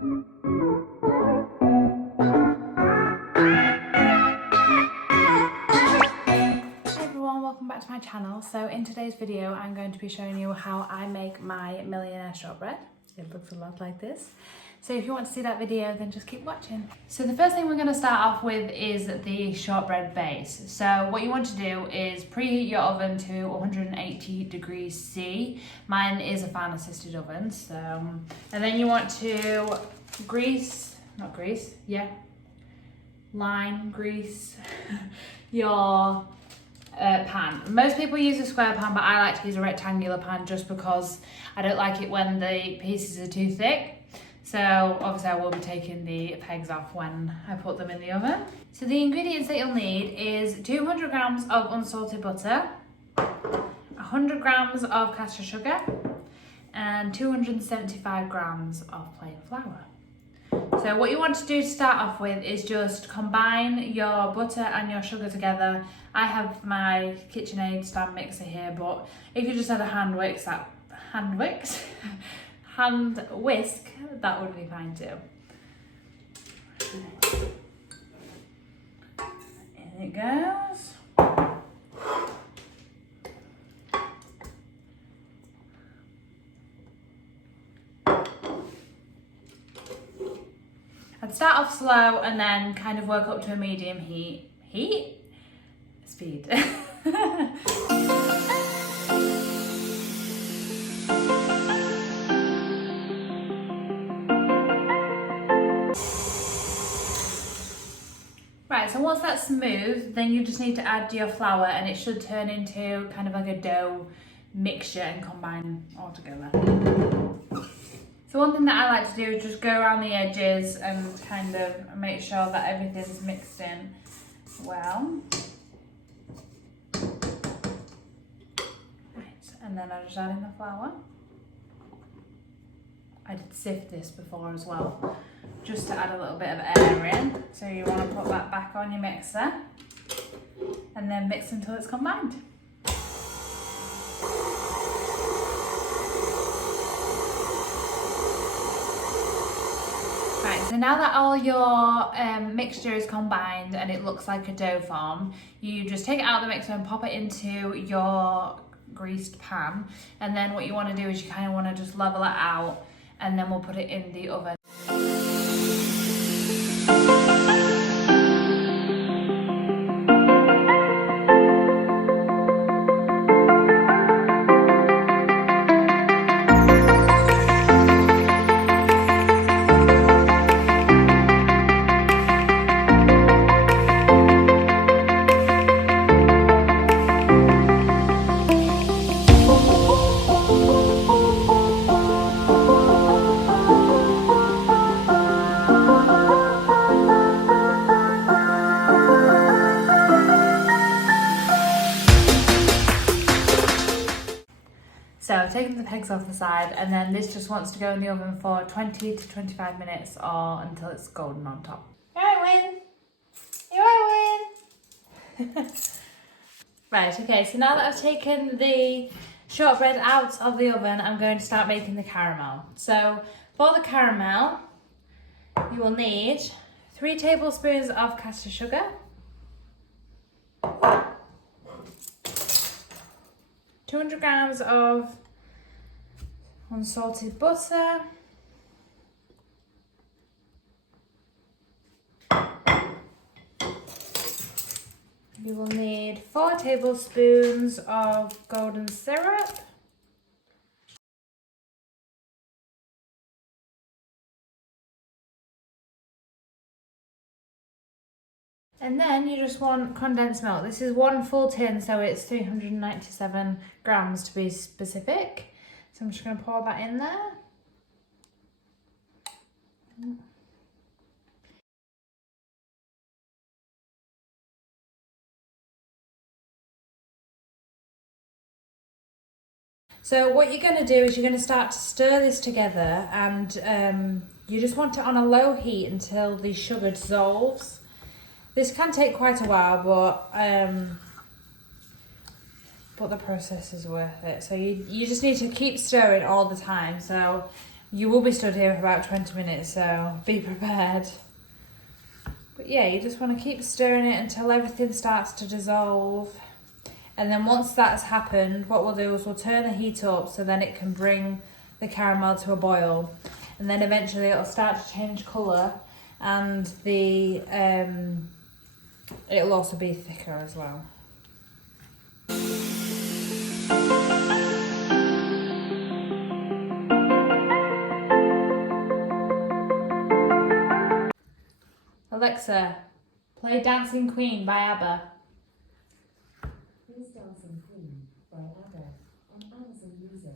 Welcome back to my channel. So in today's video I'm going to be showing you how I make my Millionaire Shortbread. It looks a lot like this. So if you want to see that video, then just keep watching. So the first thing we're going to start off with is the shortbread base. So what you want to do is preheat your oven to 180 degrees C. Mine is a fan assisted oven. So, and then you want to line grease your pan. Most people use a square pan, but I like to use a rectangular pan just because I don't like it when the pieces are too thick. So obviously I will be taking the pegs off when I put them in the oven. So the ingredients that you'll need is 200 grams of unsalted butter, 100 grams of caster sugar, and 275 grams of plain flour. So what you want to do to start off with is just combine your butter and your sugar together. I have my KitchenAid stand mixer here, but if you just had a hand whisk, that would be fine too. In it goes. I'd start off slow and then kind of work up to a medium speed. Right, so once that's smooth, then you just need to add your flour and it should turn into kind of like a dough mixture and combine all together. So one thing that I like to do is just go around the edges and kind of make sure that everything's mixed in well. Right, and then I just add in the flour. I did sift this before as well, just to add a little bit of air in. So you want to put that back on your mixer and then mix until it's combined. Right, so now that all your mixture is combined and it looks like a dough form, you just take it out of the mixer and pop it into your greased pan. And then what you want to do is you kind of want to just level it out, and then we'll put it in the oven. So taking the pegs off the side, and then this just wants to go in the oven for 20 to 25 minutes or until it's golden on top. You alright, Win? You alright, Win? Right, okay, so now that I've taken the shortbread out of the oven, I'm going to start making the caramel. So for the caramel, you will need 3 tablespoons of caster sugar, 200 grams of unsalted butter, you will need 4 tablespoons of golden syrup, and then you just want condensed milk. This is 1 full tin, so it's 397 grams to be specific. So I'm just going to pour that in there. So what you're going to do is you're going to start to stir this together, and you just want it on a low heat until the sugar dissolves. This can take quite a while, but the process is worth it. So you just need to keep stirring all the time. So You will be stood here for about 20 minutes, so be prepared. But yeah, you just want to keep stirring it until everything starts to dissolve. And then once that's happened, what we'll do is we'll turn the heat up so then it can bring the caramel to a boil. And then eventually it'll start to change colour, and the it'll also be thicker as well. Alexa, play Dancing Queen by ABBA. Here's Dancing Queen by ABBA on Amazon Music.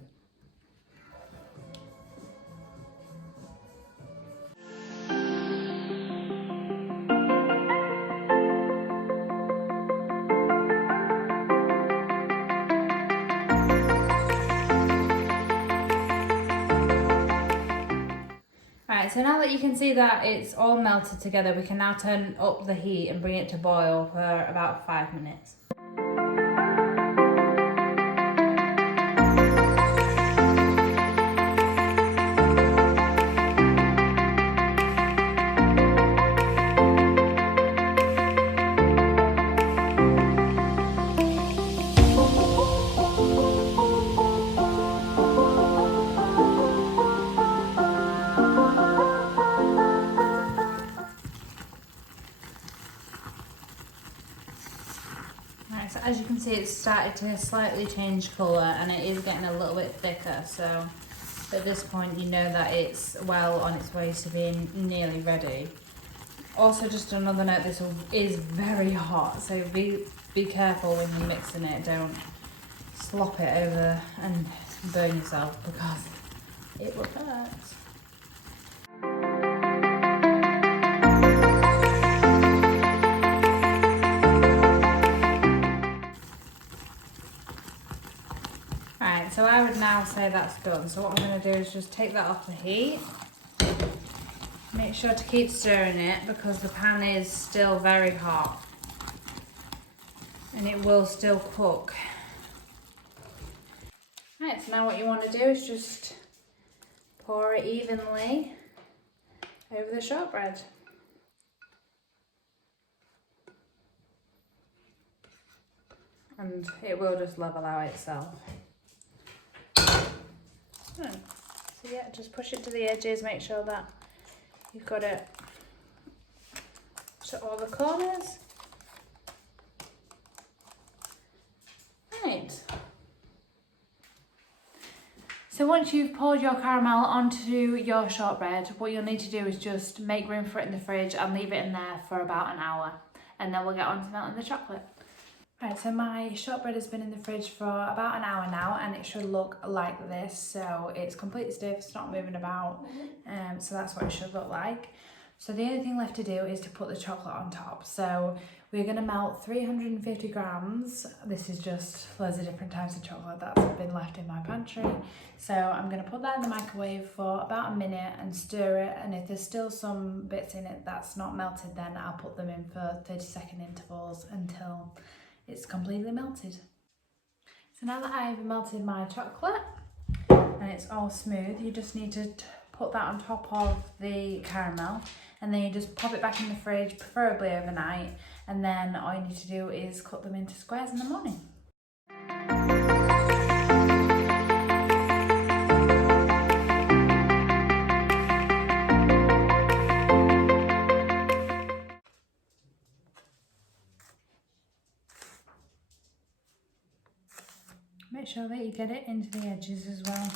Right, so now that you can see that it's all melted together, we can now turn up the heat and bring it to boil for about 5 minutes. So as you can see, it's started to slightly change colour and it is getting a little bit thicker, so at this point you know that it's well on its way to being nearly ready. Also, just another note, this is very hot, so be careful when you're mixing it. Don't slop it over and burn yourself because it will hurt. So I would now say that's done. So what I'm going to do is just take that off the heat. Make sure to keep stirring it because the pan is still very hot and it will still cook. Right, so now what you want to do is just pour it evenly over the shortbread. And it will just level out itself. So yeah, just push it to the edges, make sure that you've got it to all the corners. Right. So once you've poured your caramel onto your shortbread, what you'll need to do is just make room for it in the fridge and leave it in there for about an hour. And then we'll get on to melting the chocolate. Right, so my shortbread has been in the fridge for about an hour now and it should look like this. So it's completely stiff, it's not moving about, so that's what it should look like. So the only thing left to do is to put the chocolate on top. So we're going to melt 350 grams. This is just loads of different types of chocolate that's been left in my pantry. So I'm going to put that in the microwave for about a minute and stir it, and if there's still some bits in it that's not melted, then I'll put them in for 30-second intervals until it's completely melted. So now that I've melted my chocolate and it's all smooth, you just need to put that on top of the caramel, and then you just pop it back in the fridge, preferably overnight, and then all you need to do is cut them into squares in the morning. Make sure that you get it into the edges as well,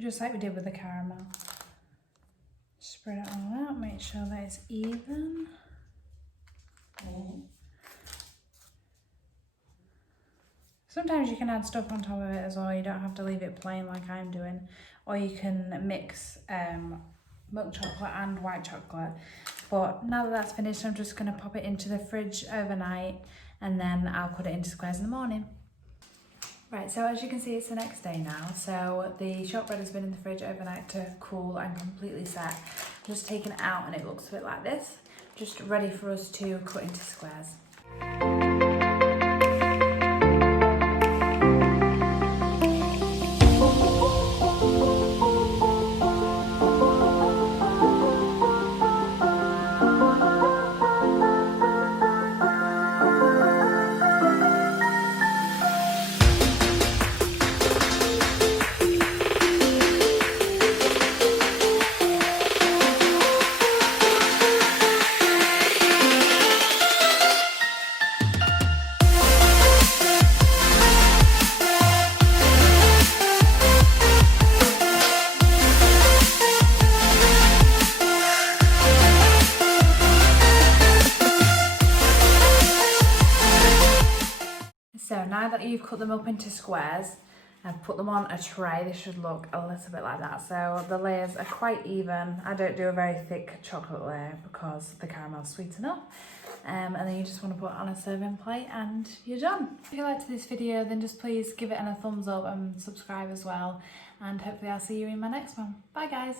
just like we did with the caramel. Spread it all out, make sure that it's even. Sometimes you can add stuff on top of it as well, you don't have to leave it plain like I'm doing, or you can mix milk chocolate and white chocolate. But now that that's finished, I'm just going to pop it into the fridge overnight and then I'll cut it into squares in the morning. Right, so as you can see, it's the next day now. So the shortbread has been in the fridge overnight to cool and completely set. Just taken it out and it looks a bit like this. Just ready for us to cut into squares. you've cut them up into squares and put them on a tray, they should look a little bit like that. So the layers are quite even. I don't do a very thick chocolate layer because the caramel's sweet enough. And then you just want to put it on a serving plate and you're done. If you liked this video, then just please give it a thumbs up and subscribe as well. And hopefully I'll see you in my next one. Bye guys.